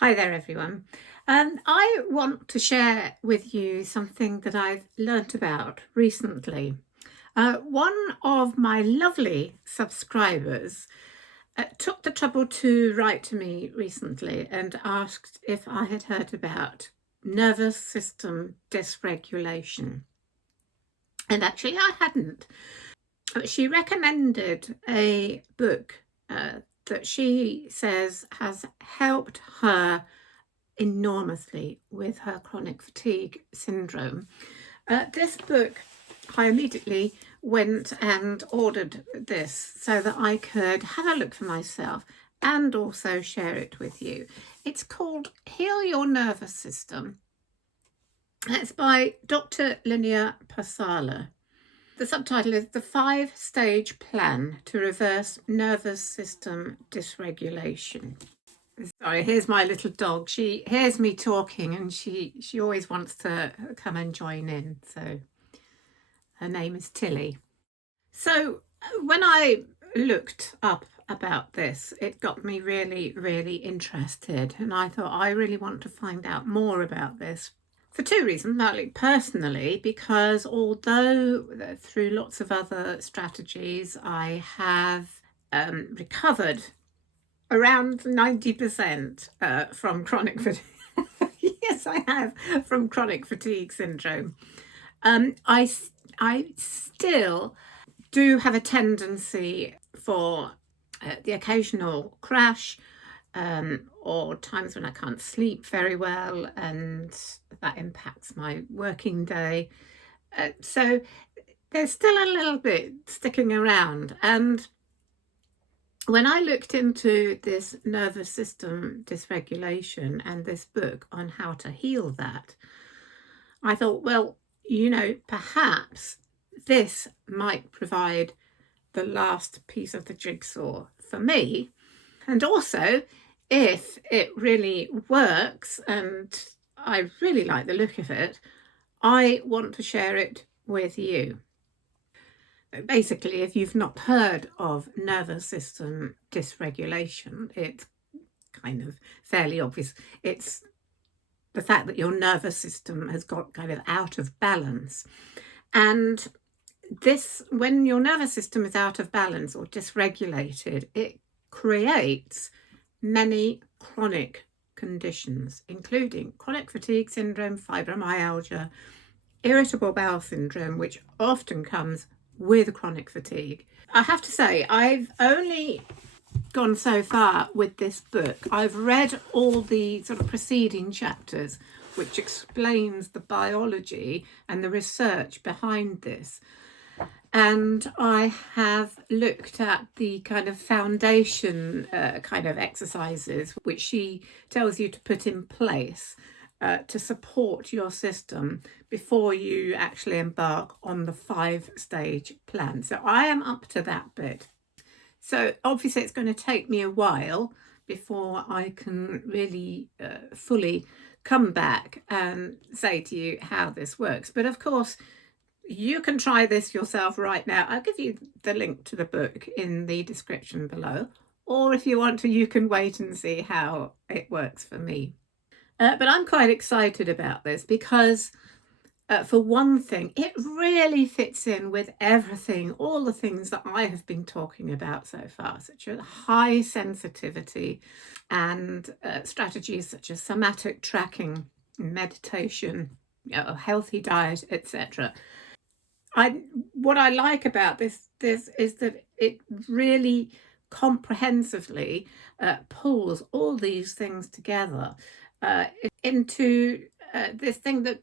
Hi there, everyone. I want to share with you something that I've learnt about recently. One of my lovely subscribers took the trouble to write to me recently and asked if I had heard about nervous system dysregulation. And actually, I hadn't. She recommended a book that she says has helped her enormously with her chronic fatigue syndrome. This book, I immediately went and ordered this so that I could have a look for myself and also share it with you. It's called Heal Your Nervous System. It's by Dr. Linnea Pasala. The subtitle is The 5-Stage Plan to Reverse Nervous System Dysregulation. Sorry, here's my little dog. She hears me talking and she always wants to come and join in. So her name is Tilly. So when I looked up about this, it got me really, really interested. And I thought I really want to find out more about this for two reasons. Partly personally, because although through lots of other strategies, I have recovered around 90% from chronic fatigue. Yes, I have, from chronic fatigue syndrome. I still do have a tendency for the occasional crash or times when I can't sleep very well, and that impacts my working day. So there's still a little bit sticking around. And when I looked into this nervous system dysregulation and this book on how to heal that, I thought, well, perhaps this might provide the last piece of the jigsaw for me. And also, if it really works and I really like the look of it, I want to share it with you. Basically, if you've not heard of nervous system dysregulation, it's kind of fairly obvious. It's the fact that your nervous system has got kind of out of balance. And this, when your nervous system is out of balance or dysregulated, it creates many chronic conditions, including chronic fatigue syndrome, fibromyalgia, irritable bowel syndrome, which often comes with chronic fatigue. I have to say, I've only gone so far with this book. I've read all the sort of preceding chapters, which explains the biology and the research behind this. And I have looked at the kind of foundation kind of exercises, which she tells you to put in place to support your system before you actually embark on the 5-stage plan. So I am up to that bit. So obviously it's going to take me a while before I can really fully come back and say to you how this works. But of course, you can try this yourself right now. I'll give you the link to the book in the description below. Or if you want to, you can wait and see how it works for me. But I'm quite excited about this because, for one thing, it really fits in with everything, all the things that I have been talking about so far, such as high sensitivity and strategies such as somatic tracking, meditation, a healthy diet, etc. What I like about this is that it really comprehensively pulls all these things together into this thing that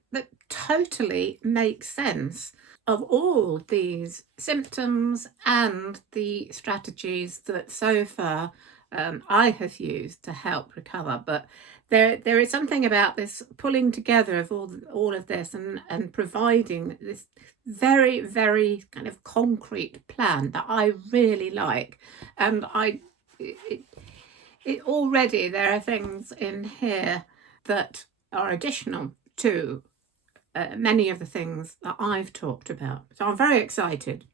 totally makes sense of all these symptoms and the strategies that so far I have used to help recover. But there is something about this pulling together of all of this and providing this very, very kind of concrete plan that I really like. And it already there are things in here that are additional to many of the things that I've talked about. So I'm very excited.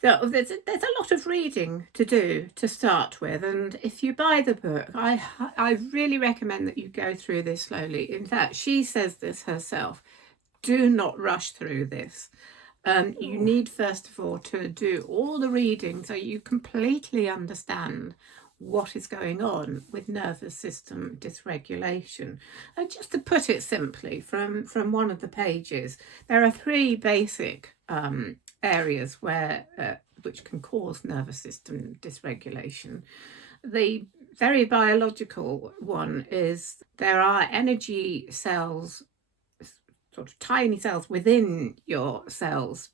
So there's a lot of reading to do to start with, and if you buy the book, I really recommend that you go through this slowly. In fact, she says this herself. Do not rush through this. You need, first of all, to do all the reading so you completely understand what is going on with nervous system dysregulation. And just to put it simply, from one of the pages, there are three basic areas which can cause nervous system dysregulation. The very biological one is there are energy cells, sort of tiny cells within your cells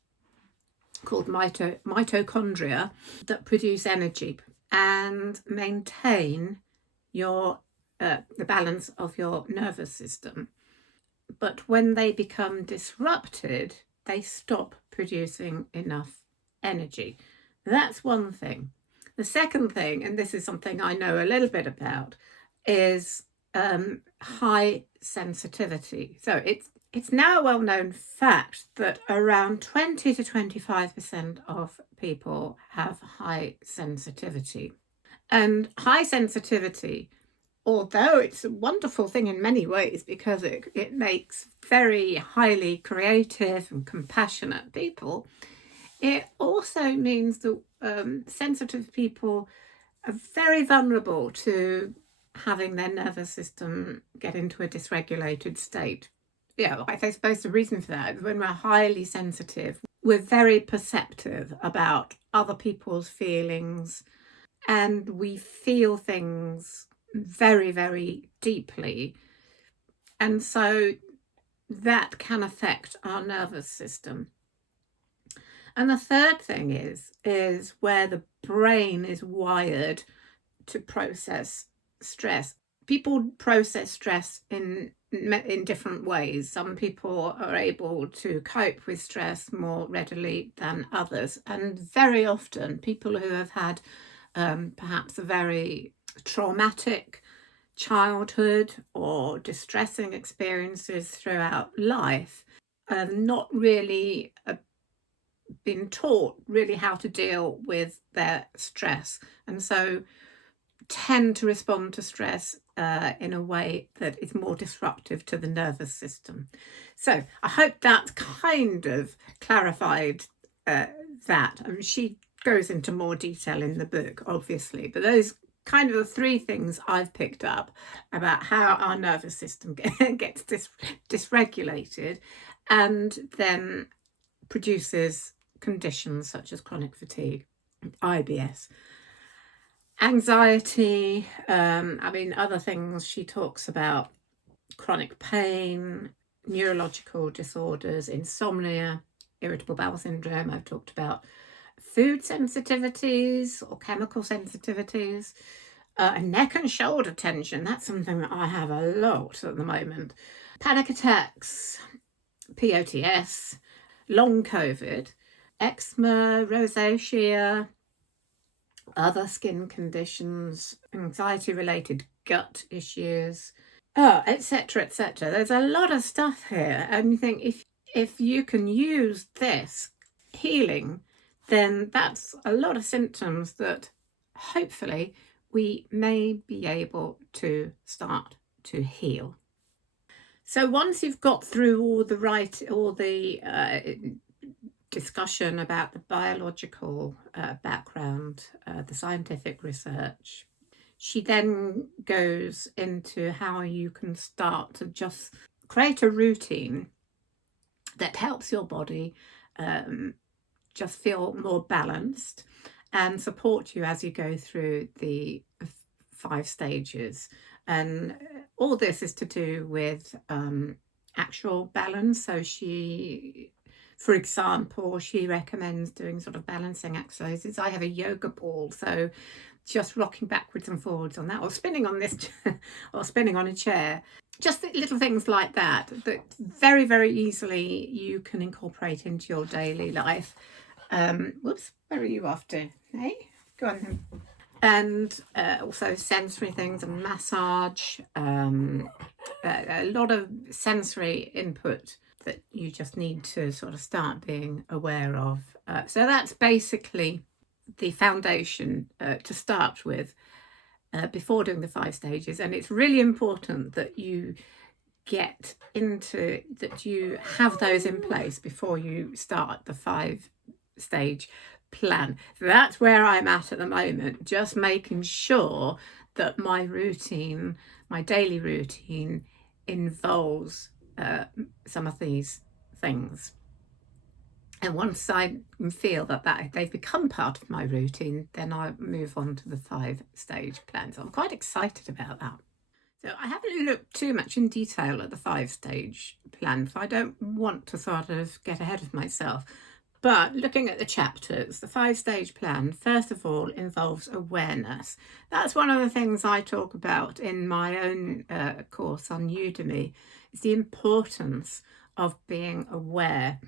called mitochondria, that produce energy and maintain your the balance of your nervous system. But when they become disrupted, they stop producing enough energy. That's one thing. The second thing, and this is something I know a little bit about, is high sensitivity. So it's now a well-known fact that around 20 to 25% of people have high sensitivity. And high sensitivity, although it's a wonderful thing in many ways because it makes very highly creative and compassionate people, it also means that sensitive people are very vulnerable to having their nervous system get into a dysregulated state. Yeah, I suppose the reason for that is when we're highly sensitive, we're very perceptive about other people's feelings, and we feel things very, very deeply. And so that can affect our nervous system. And the third thing is where the brain is wired to process stress. People process stress in different ways. Some people are able to cope with stress more readily than others. And very often people who have had perhaps a very traumatic childhood or distressing experiences throughout life have not really been taught really how to deal with their stress, and so tend to respond to stress in a way that is more disruptive to the nervous system. So I hope that kind of clarified that. I mean, she goes into more detail in the book, obviously, but those kind of the three things I've picked up about how our nervous system gets dysregulated and then produces conditions such as chronic fatigue, IBS, anxiety. Other things she talks about: chronic pain, neurological disorders, insomnia, irritable bowel syndrome. I've talked about food sensitivities or chemical sensitivities, and neck and shoulder tension. That's something that I have a lot at the moment. Panic attacks, POTS, long COVID, eczema, rosacea, other skin conditions, anxiety-related gut issues, etc., etc. There's a lot of stuff here, and you think if you can use this healing, then that's a lot of symptoms that hopefully we may be able to start to heal. So once you've got through all the discussion about the biological background, the scientific research, she then goes into how you can start to just create a routine that helps your body just feel more balanced and support you as you go through the 5 stages. And all this is to do with actual balance. So for example, she recommends doing sort of balancing exercises. I have a yoga ball, so just rocking backwards and forwards on that, or spinning on this or spinning on a chair. Just little things like that very, very easily you can incorporate into your daily life. Whoops, where are you off to? Hey, go on then. And also sensory things and massage, a lot of sensory input that you just need to sort of start being aware of. So that's basically the foundation to start with before doing the 5 stages. And it's really important that you you have those in place before you start the 5-stage plan. So that's where I'm at the moment, just making sure that my routine, my daily routine, involves some of these things. And once I feel that they've become part of my routine, then I move on to the 5-stage plan. So I'm quite excited about that. So I haven't looked too much in detail at the 5-stage plan, so I don't want to sort of get ahead of myself. But looking at the chapters, the 5-stage plan, first of all, involves awareness. That's one of the things I talk about in my own course on Udemy. It's the importance of being aware,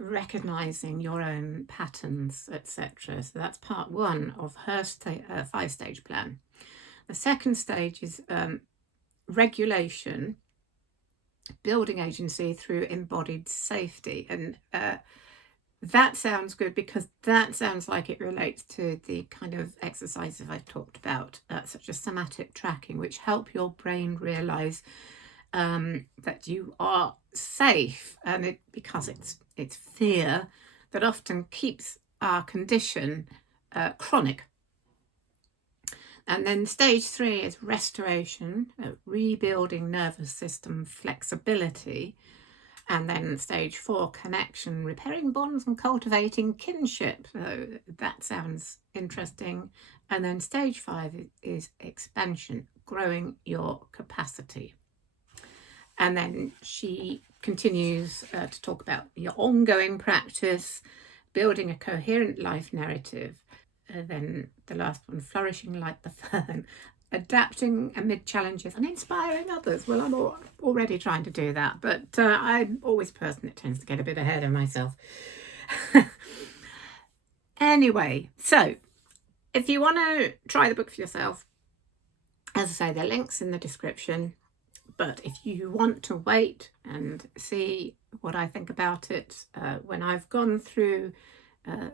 recognizing your own patterns, etc. So that's part 1 of her 5-stage plan. The second stage is regulation, building agency through embodied safety. And that sounds good because that sounds like it relates to the kind of exercises I've talked about, such as somatic tracking, which help your brain realize that you are safe. And because it's fear that often keeps our condition chronic. And then stage 3 is restoration, rebuilding nervous system flexibility. And then stage 4, connection, repairing bonds and cultivating kinship. So that sounds interesting. And then stage 5 is expansion, growing your capacity. And then she continues to talk about your ongoing practice, building a coherent life narrative. Then the last one, flourishing like the fern, adapting amid challenges and inspiring others. Well, I'm already trying to do that, but I'm always a person that tends to get a bit ahead of myself. Anyway, so if you want to try the book for yourself, as I say, there are links in the description. But if you want to wait and see what I think about it, when I've gone through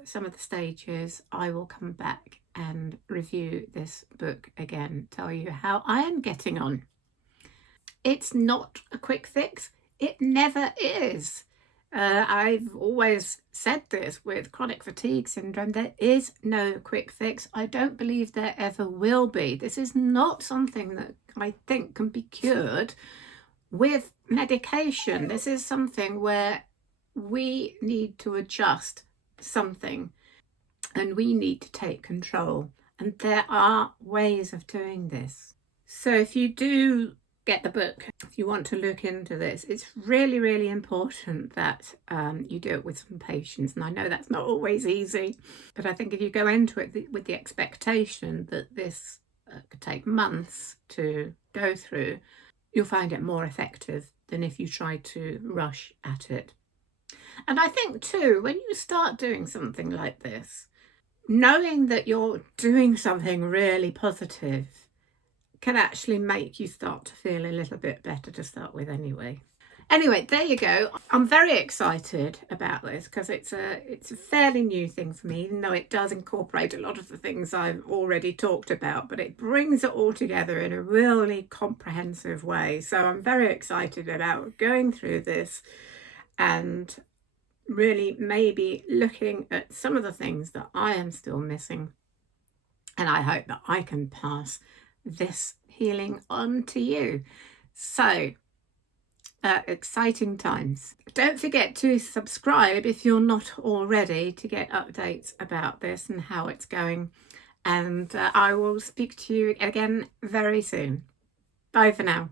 some of the stages, I will come back and review this book again, tell you how I am getting on. It's not a quick fix. It never is. I've always said this with chronic fatigue syndrome. There is no quick fix. I don't believe there ever will be. This is not something that I think can be cured with medication. This is something where we need to adjust something and we need to take control. And there are ways of doing this. So if you do get the book, if you want to look into this, it's really, really important that you do it with some patience. And I know that's not always easy, but I think if you go into it with the expectation that this could take months to go through, you'll find it more effective than if you try to rush at it. And I think too, when you start doing something like this, knowing that you're doing something really positive can actually make you start to feel a little bit better to start with anyway. Anyway, there you go. I'm very excited about this because it's a fairly new thing for me, even though it does incorporate a lot of the things I've already talked about, but it brings it all together in a really comprehensive way. So I'm very excited about going through this and really maybe looking at some of the things that I am still missing. And I hope that I can pass this healing on to you. So exciting times. Don't forget to subscribe if you're not already to get updates about this and how it's going. And I will speak to you again very soon. Bye for now.